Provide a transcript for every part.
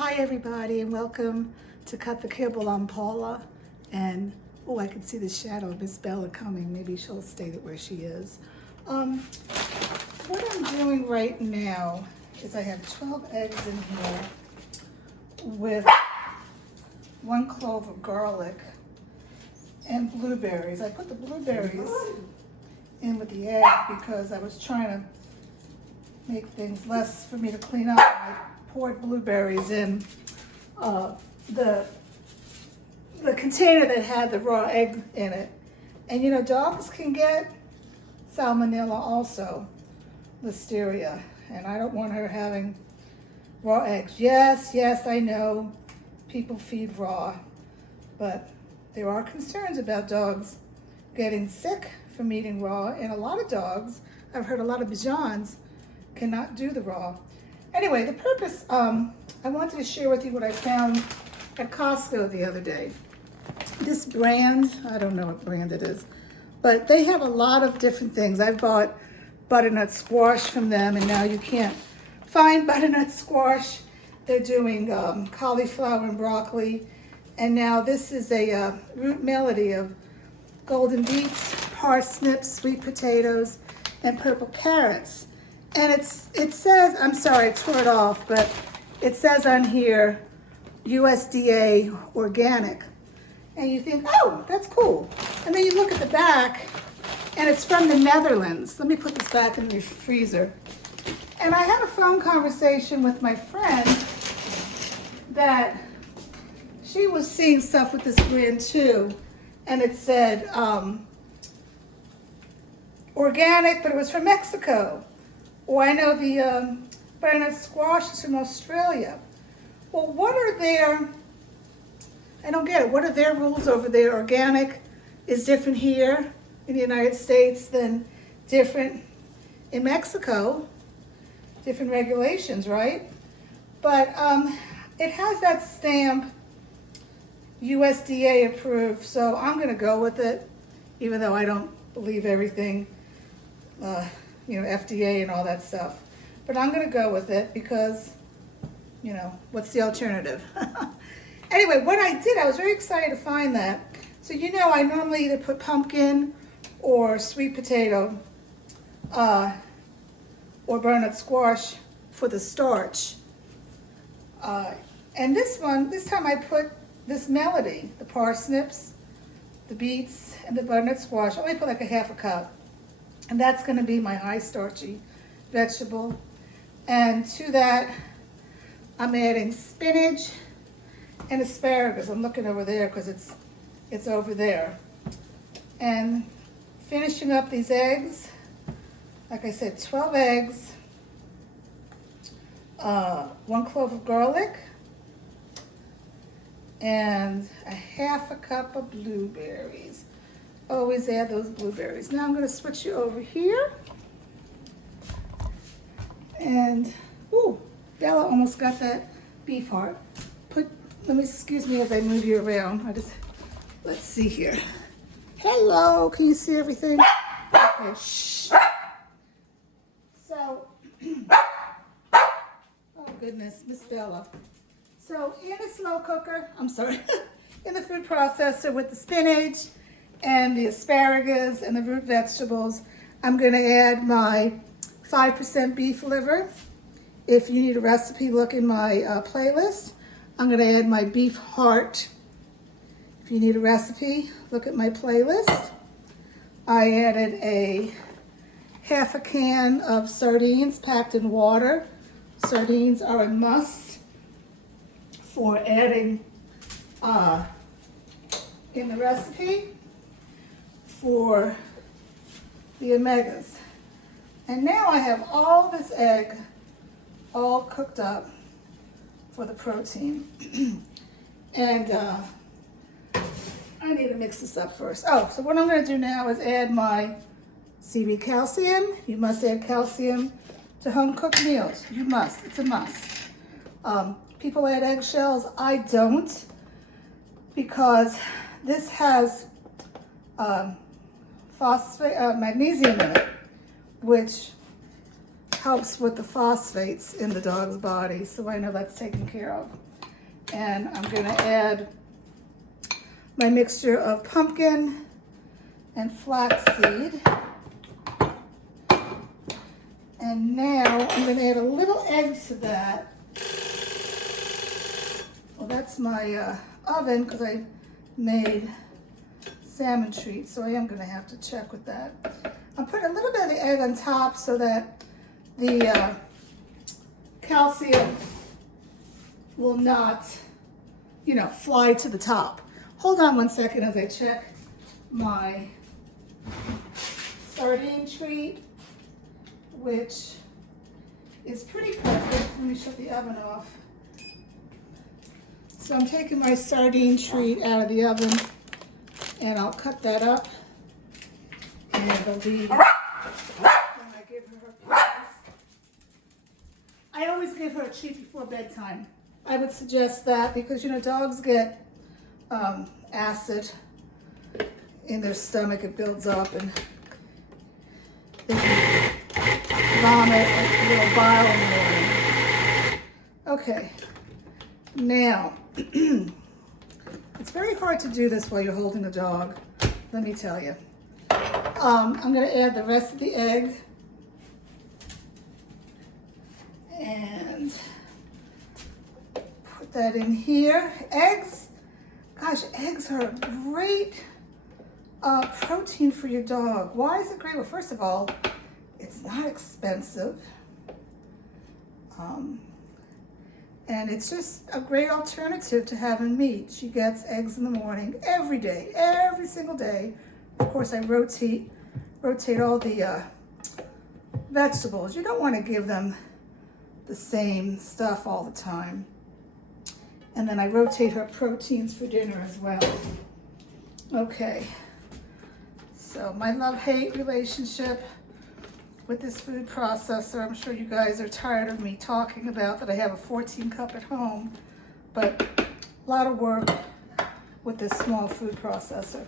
Hi everybody and welcome to Cut the Kibble. I'm Paula and I can see the shadow of Miss Bella coming. Maybe she'll stay where she is. What I'm doing right now is I have 12 eggs in here with 1 clove of garlic and blueberries. I put the blueberries in with the egg because I was trying to make things less for me to clean up. I poured blueberries in the container that had the raw egg in it. And you know, dogs can get salmonella also, listeria, and I don't want her having raw eggs. Yes, I know people feed raw, but there are concerns about dogs getting sick from eating raw, and a lot of dogs, I've heard a lot of Bijans, cannot do the raw. Anyway, the purpose, I wanted to share with you what I found at Costco the other day. This brand, I don't know what brand it is, but they have a lot of different things. I've bought butternut squash from them, and now you can't find butternut squash. They're doing cauliflower and broccoli, and now this is a root melody of golden beets, parsnips, sweet potatoes, and purple carrots. And it says, I'm sorry, I tore it off, but it says on here, USDA organic. And you think, oh, that's cool. And then you look at the back, and it's from the Netherlands. Let me put this back in the freezer. And I had a phone conversation with my friend that she was seeing stuff with this brand too. And it said organic, but it was from Mexico. Or I know the butternut squash is from Australia. Well, what are their, I don't get it, what are their rules over there? Organic is different here in the United States than different in Mexico, different regulations, right? But it has that stamp, USDA approved, so I'm gonna go with it, even though I don't believe everything, FDA and all that stuff. But I'm gonna go with it because, what's the alternative? Anyway, what I did, I was very excited to find that. So I normally either put pumpkin or sweet potato or butternut squash for the starch. And this time I put this melody, the parsnips, the beets, and the butternut squash. I only put like a half a cup. And that's gonna be my high starchy vegetable. And to that, I'm adding spinach and asparagus. I'm looking over there because it's over there. And finishing up these eggs, like I said, 12 eggs, 1 clove of garlic, and a half a cup of blueberries. Always add those blueberries. Now I'm going to switch you over here. And, Bella almost got that beef heart. Excuse me as I move you around. Let's see here. Hello, can you see everything? Okay, shh. So, oh goodness, Miss Bella. So in the slow cooker, in the food processor with the spinach and the asparagus and the root vegetables, I'm gonna add my 5% beef liver. If you need a recipe, look in my playlist. I'm gonna add my beef heart. If you need a recipe, look at my playlist. I added a half a can of sardines packed in water. Sardines are a must for adding in the recipe for the omegas. And now I have all this egg all cooked up for the protein. And I need to mix this up first. So what I'm gonna do now is add my CV calcium. You must add calcium to home cooked meals. You must, it's a must. People add eggshells, I don't, because this has magnesium in it, which helps with the phosphates in the dog's body, so I know that's taken care of. And I'm gonna add my mixture of pumpkin and flaxseed. And now I'm gonna add a little egg to that. Well, that's my oven because I made salmon treats, so I am gonna have to check with that. I'm putting a little bit of the egg on top so that the calcium will not, you know, fly to the top. Hold on one second as I check my sardine treat, which is pretty perfect. Let me shut the oven off. So I'm taking my sardine treat out of the oven and I'll cut that up and it'll be when I give her piece. I always give her a treat before bedtime. I would suggest that because, you know, dogs get acid in their stomach. It builds up and they can vomit a little bile in the morning. Okay, now it's very hard to do this while you're holding a dog, let me tell you. I'm going to add the rest of the egg and put that in here. Eggs, gosh, eggs are a great protein for your dog. Why is it great? Well, first of all, it's not expensive. And it's just a great alternative to having meat. She gets eggs in the morning every day, every single day. Of course, I rotate all the vegetables. You don't want to give them the same stuff all the time. And then I rotate her proteins for dinner as well. Okay, so my love-hate relationship with this food processor. I'm sure you guys are tired of me talking about that I have a 14 cup at home, but a lot of work with this small food processor.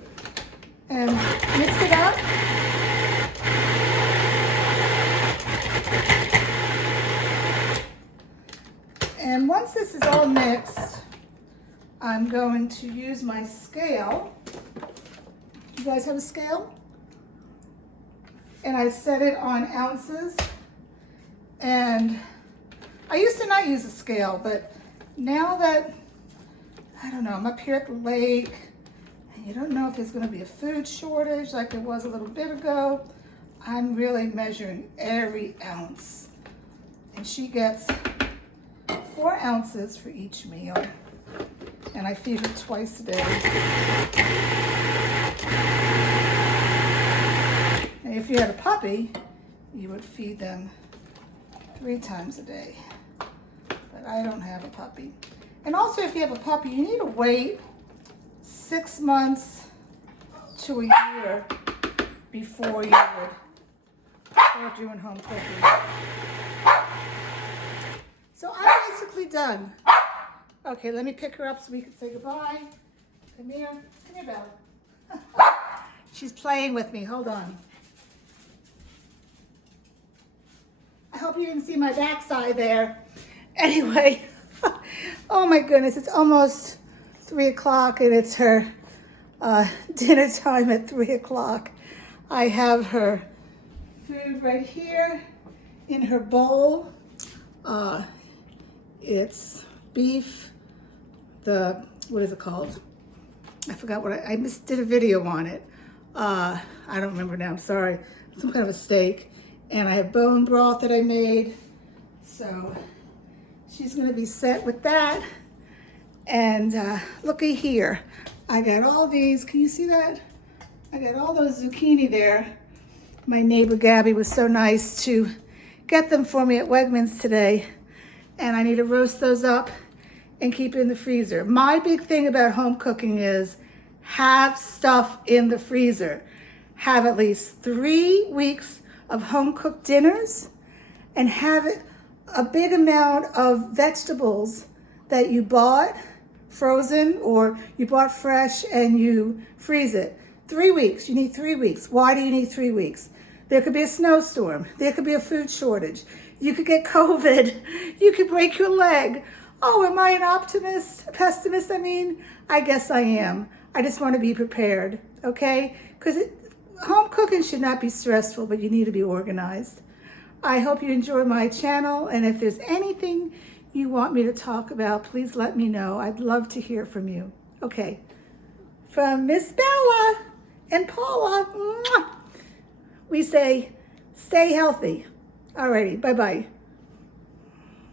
And mix it up. And once this is all mixed, I'm going to use my scale. You guys have a scale? And I set it on ounces. And I used to not use a scale, but now that, I don't know, I'm up here at the lake, and you don't know if there's gonna be a food shortage like there was a little bit ago, I'm really measuring every ounce. And she gets 4 ounces for each meal. And I feed her twice a day. And if you had a puppy, you would feed them 3 times a day. But I don't have a puppy. And also, if you have a puppy, you need to wait 6 months to a year before you would start doing home cooking. So I'm basically done. Okay, let me pick her up so we can say goodbye. Come here, Bella. She's playing with me, hold on. I hope you didn't see my backside there. Anyway, oh my goodness, it's almost 3 o'clock and it's her dinner time at 3 o'clock. I have her food right here in her bowl. It's beef, what is it called? I forgot what I just did a video on it. I don't remember now, I'm sorry. Some kind of a steak. And I have bone broth that I made. So she's gonna be set with that. And looky here. I got all these, can you see that? I got all those zucchini there. My neighbor Gabby was so nice to get them for me at Wegmans today. And I need to roast those up and keep it in the freezer. My big thing about home cooking is have stuff in the freezer. Have at least 3 weeks of home cooked dinners and have a big amount of vegetables that you bought frozen or you bought fresh and you freeze it. 3 weeks, you need 3 weeks. Why do you need 3 weeks? There could be a snowstorm. There could be a food shortage. You could get COVID. You could break your leg. Oh, am I an optimist? A pessimist, I mean? I guess I am. I just want to be prepared, okay? Because home cooking should not be stressful, but you need to be organized. I hope you enjoy my channel, and if there's anything you want me to talk about, please let me know. I'd love to hear from you. Okay. From Miss Bella and Paula, mwah, we say, stay healthy. Alrighty, bye-bye.